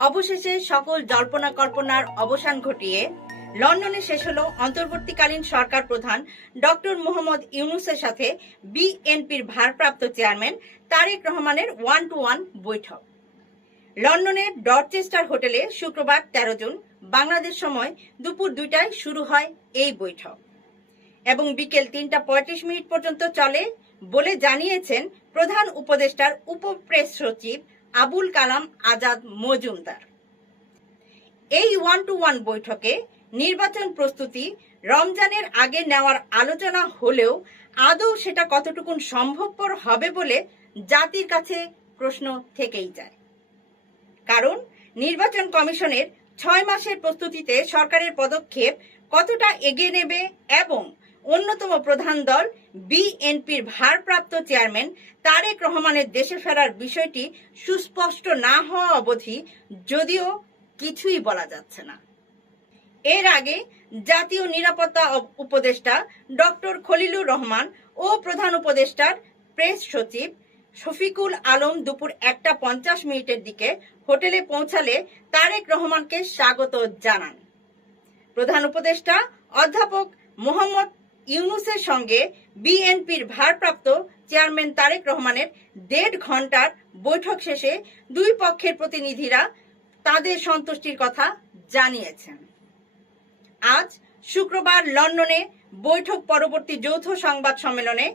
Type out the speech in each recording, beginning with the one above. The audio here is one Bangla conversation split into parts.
অবশেষে সকল জল্পনা কল্পনার অবসান ঘটিয়ে লন্ডনে শেষ হলো অন্তর্বর্তীকালীন সরকার প্রধান ডক্টর মোহাম্মদ ইউনূসের সাথে বিএনপির ভারপ্রাপ্ত চেয়ারম্যান তারেক রহমানের 1-to-1 বৈঠক। লন্ডনের ডরচেস্টার হোটেলে শুক্রবার 13 জুন বাংলাদেশ সময় দুপুর 2টায় শুরু হয় এই বৈঠক এবং বিকেল 3:35 পর্যন্ত চলে বলে জানিয়েছেন প্রধান উপদেষ্টার উপপ্রেস সচিব আবুল কালাম আজাদ মজুমদার। এই 1-to-1 বৈঠকে নির্বাচন প্রস্তুতি রমজানের আগে নেওয়ার আলোচনা হলেও আদৌ সেটা কতটুকু সম্ভবপর হবে বলে জাতির কাছে প্রশ্ন থেকেই যায়। কারণ নির্বাচন কমিশনের 6 মাসের প্রস্তুতিতে সরকারের পদক্ষেপ কতটা এগিয়ে নেবে এবং অন্যতম প্রধান দল বিএনপির ভারপ্রাপ্ত চেয়ারম্যান তারেক রহমানের দেশে ফেরার বিষয়টি সুস্পষ্ট না হওয়া অবধি যদিও কিছুই বলা যাচ্ছে না। এর আগে জাতীয় নিরাপত্তা উপদেষ্টা ডক্টর খলিলুর রহমান ও প্রধান উপদেষ্টার প্রেস সচিব শফিকুল আলম দুপুর 1:50 দিকে হোটেলে পৌঁছালে তারেক রহমানকে স্বাগত জানান। প্রধান উপদেষ্টা অধ্যাপক মোহাম্মদ ইউনূসের সঙ্গে বিএনপির ভারপ্রাপ্ত চেয়ারম্যান তারেক রহমানের 1.5 ঘন্টার বৈঠক শেষে দুই পক্ষের প্রতিনিধিরা তাদের সন্তুষ্টির কথা জানিয়েছেন। আজ শুক্রবার লন্ডনে বৈঠক পরবর্তী যৌথ সংবাদ সম্মেলনে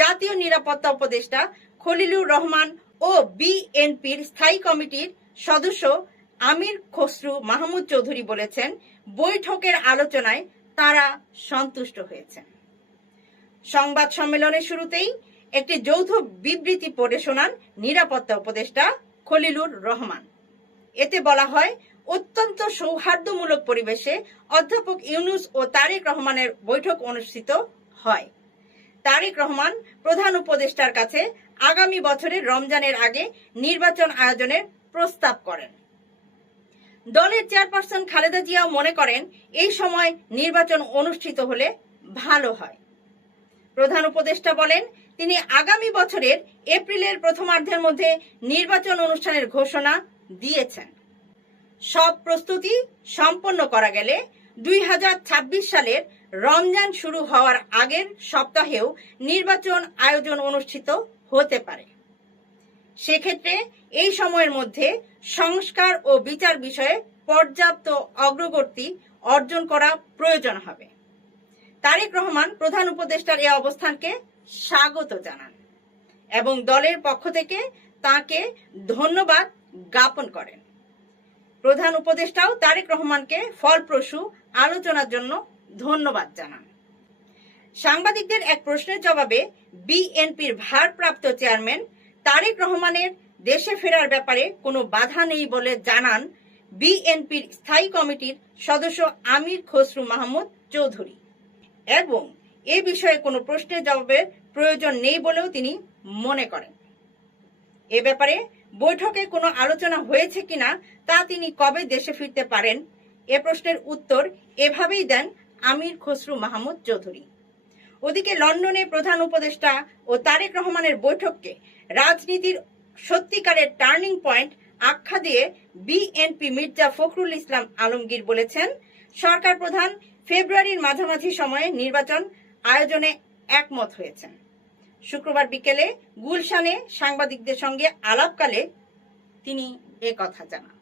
জাতীয় নিরাপত্তা উপদেষ্টা খলিলুর রহমান ও বিএনপির স্থায়ী কমিটির সদস্য আমির খসরু মাহমুদ চৌধুরী বলেছেন, বৈঠকের আলোচনায় তারা সন্তুষ্ট হয়েছেন। সংবাদ সম্মেলনের শুরুতেই একটি যৌথ বিবৃতি পড়ে শোনান নিরাপত্তা উপদেষ্টা খলিলুর রহমান। এতে বলা হয়, অত্যন্ত সৌহার্দ্যমূলক পরিবেশে অধ্যাপক ইউনূস ও তারেক রহমানের বৈঠক অনুষ্ঠিত হয়। তারেক রহমান প্রধান উপদেষ্টার কাছে আগামী বছরের রমজানের আগে নির্বাচন আয়োজনের প্রস্তাব করেন। দলের চেয়ারপারসন খালেদা জিয়াও মনে করেন এই সময় নির্বাচন অনুষ্ঠিত হলে ভালো হয়। প্রধান উপদেষ্টা বলেন, তিনি আগামী বছরের এপ্রিলের প্রথমার্ধের মধ্যে নির্বাচন অনুষ্ঠানের ঘোষণা দিয়েছেন। সব প্রস্তুতি সম্পন্ন করা গেলে 2026 সালের রমজান শুরু হওয়ার আগের সপ্তাহেও নির্বাচন আয়োজন অনুষ্ঠিত হতে পারে। সেক্ষেত্রে এই সময়ের মধ্যে সংস্কার ও বিচার বিষয়ে পর্যাপ্ত অগ্রগতি অর্জন করা প্রয়োজন হবে। তারেক রহমান প্রধান উপদেষ্টার এই অবস্থানকে স্বাগত জানান এবং দলের পক্ষ থেকে তাকে ধন্যবাদ জ্ঞাপন করেন। প্রধান উপদেষ্টাও তারেক রহমানকে ফলপ্রসূ আলোচনার জন্য ধন্যবাদ জানান। সাংবাদিকদের এক প্রশ্নের জবাবে বিএনপির ভারপ্রাপ্ত চেয়ারম্যান তারেক রহমানের দেশে ফেরার ব্যাপারে কোনো বাধা নেই বলে জানান বিএনপির স্থায়ী কমিটির সদস্য আমির খসরু মাহমুদ চৌধুরী এবং এ বিষয়ে কোনো প্রশ্নের জবাবের প্রয়োজন নেই বলেও তিনি মনে করেন। এ ব্যাপারে বৈঠকে কোনো আলোচনা হয়েছে কিনা তা তিনি কবে দেশে ফিরতে পারেন এ প্রশ্নের উত্তর এভাবেই দেন আমির খসরু মাহমুদ চৌধুরী। ওদিকে লন্ডনে প্রধান উপদেষ্টা ও তারেক রহমানের বৈঠককে রাজনীতির সত্যিকারের টার্নিং পয়েন্ট আখ্যা দিয়ে বিএনপি মির্জা ফখরুল ইসলাম আলমগীর বলেছেন, সরকার প্রধান ফেব্রুয়ারির মাঝামাঝি সময়ে নির্বাচন আয়োজনে একমত হয়েছেন। শুক্রবার বিকেলে গুলশানে সাংবাদিকদের সঙ্গে আলাপকালে তিনি এ কথা জানান।